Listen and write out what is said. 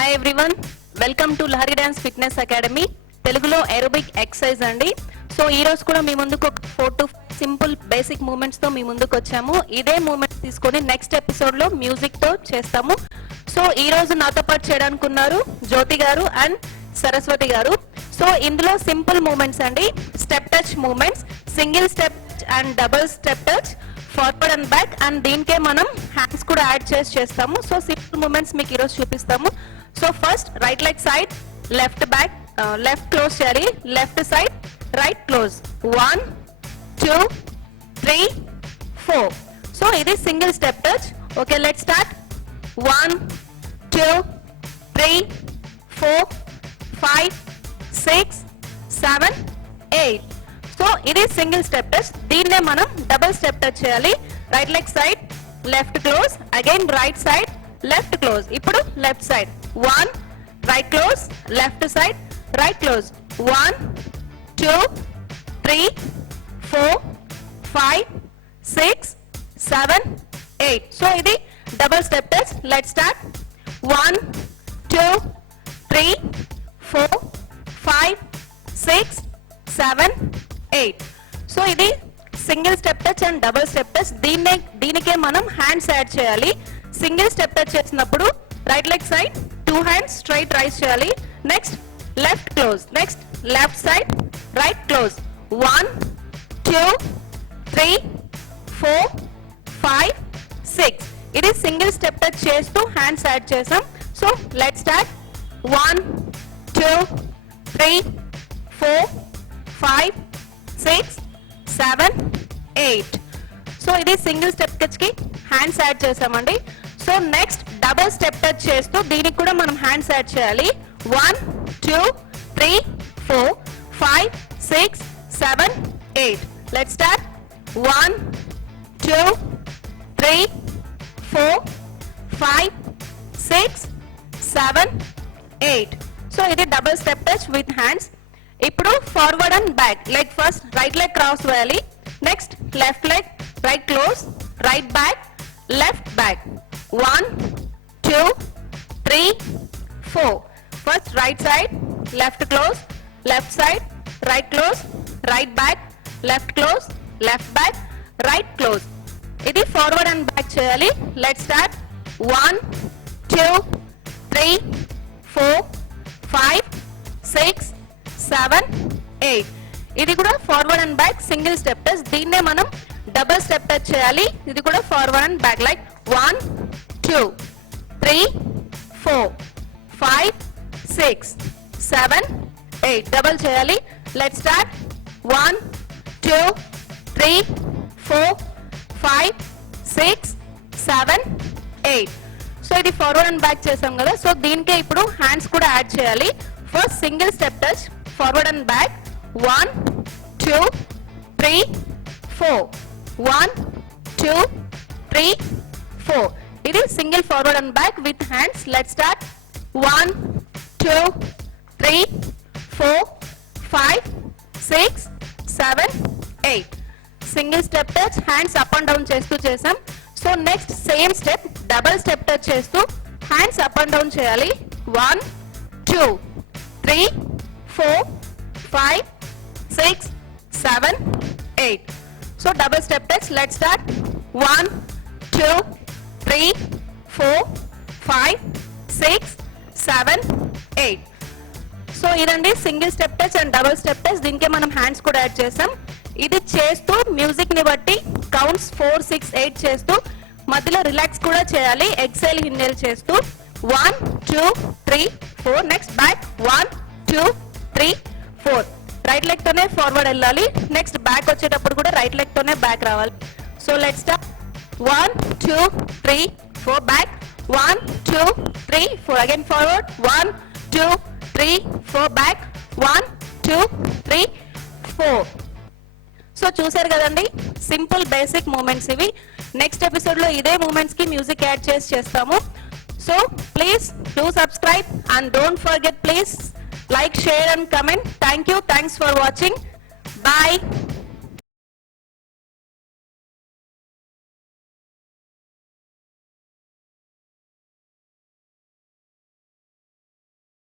Hi everyone, welcome to Lahari dance fitness academy. తెలుగులో aerobic exercise అండి. So ఈ రోజు కూడా మీ ముందుకు ఒక 4 to సింపుల్ బేసిక్ మూమెంట్స్ తో మీ ముందుకు వచ్చాము. ఇదే మూమెంట్స్ తీసుకొని నెక్స్ట్ ఎపిసోడ్ లో మ్యూజిక్ తో చేస్తాము. సో ఈ రోజు నాతో పాటు చేయడానికి ఉన్నారు జ్యోతి గారు అండ్ సరస్వతి గారు. సో ఇందులో సింపుల్ మూమెంట్స్ అండి, step touch movements, single step and double step touch, forward and back, and దీనికే మనం హ్యాండ్స్ కూడా యాడ్ చేస్తాము. సో సింపుల్ మూమెంట్స్ మీకు ఈరోజు చూపిస్తాము. So first right leg side, left back, left close చేయాలి, left side, right close, 1 2 3 4. So ఇది single step touch. Okay, let's start. 1 2 3 4 5 6 7 8. So ఇది సింగిల్ స్టెప్ టచ్. దీన్నే మనం డబుల్ స్టెప్ టచ్ చేయాలి. Right leg side, left close, again right side, left close. ఇప్పుడు left side, 1 right close, left side, right close, 1 2 3 4 5 6 7 8. So ఇది double step touch. Let's start. 1 2 3 4 5 6 7 8. So ఇది single step touch and double step touch. దీనికే మనం hands add చేయాలి. Single step touch చేసినప్పుడు right leg side 2 hands straight raise చేయాలి. Next left close, next left side, right close, 1 2 3 4 5 6. ఇది single step touch చేస్తూ hands add చేసాం. So let's start. 1 2 3 4 5 6 7 8. So ఇది single step touch కి hands add చేసామండి. So next double step touch చేస్తూ దీనికి కూడా మనం హ్యాండ్స్ యాడ్ చేయాలి. 1 2 3 4 5 6 7 8. Let's start. 1 2 3 4 5 6 7 8. సో ఇది double step touch with hands. ఇప్పుడు forward and back. Leg first right leg cross వేయాలి. Next left leg, right close, right back, left back, 1 2 3 4. First right side, left close, left side, right close, right back, left close, left back, right close. ఇది forward and back చేయాలి. Let's start. 1 2 3 4 5 6 7 8. ఇది కూడా forward and back single step touch. దీన్నే మనం double step touch చేయాలి. ఇది కూడా forward and back, like 1 2 3 4 5 6 7 8. Double చేయాలి. Let's start. 1 2 3 4 5 6 7 8. సో ఇది ఫార్వర్డ్ అండ్ బ్యాక్ చేసాం కదా. సో దీనికే ఇప్పుడు హ్యాండ్స్ కూడా యాడ్ చేయాలి. First single step touch, forward and back, 1 2 3 4 1 2 3 4. ఇది single forward and back with hands. Let's start. 1 2 3 4 5 6 7 8. Single step touch, hands up and down చేస్తూ చేసాం. So next same step double step touch చేస్తూ hands up and down చేయాలి. 1 2 3 4 5 6 7 8. So double step touch. Let's start. 1 2 3 4 5 6 7 8. So ఇదండి single step touch and double step touch. దీనికే మనం hands కూడా add చేసాం. ఇది చేస్తూ మ్యూజిక్ ని బట్టి కౌంట్స్ 4 6 8 చేస్తూ మధ్యలో రిలాక్స్ కూడా చేయాలి. ఎక్సెల్ ఇన్హేల్ చేస్తూ 1 2 3 4. Next back 1 2 3 4. రైట్ లెగ్ తోనే ఫార్వర్డ్ వెళ్ళాలి. నెక్స్ట్ బ్యాక్ వచ్చేటప్పుడు కూడా రైట్ లెగ్ తోనే బ్యాక్ రావాలి. So let's start. 1 2 3 4 back, 1 2 3 4. Again forward, 1 2 3 4 back, 1 2 3 4. So చూసారు కదండి, సింపుల్ బేసిక్ మూమెంట్స్ ఇవి. నెక్స్ట్ ఎపిసోడ్ లో ఇదే మూమెంట్స్ కి మ్యూజిక్ యాడ్ చేస్తాము. So please do subscribe and don't forget, please like, share and comment. Thank you. Thanks for watching. Bye.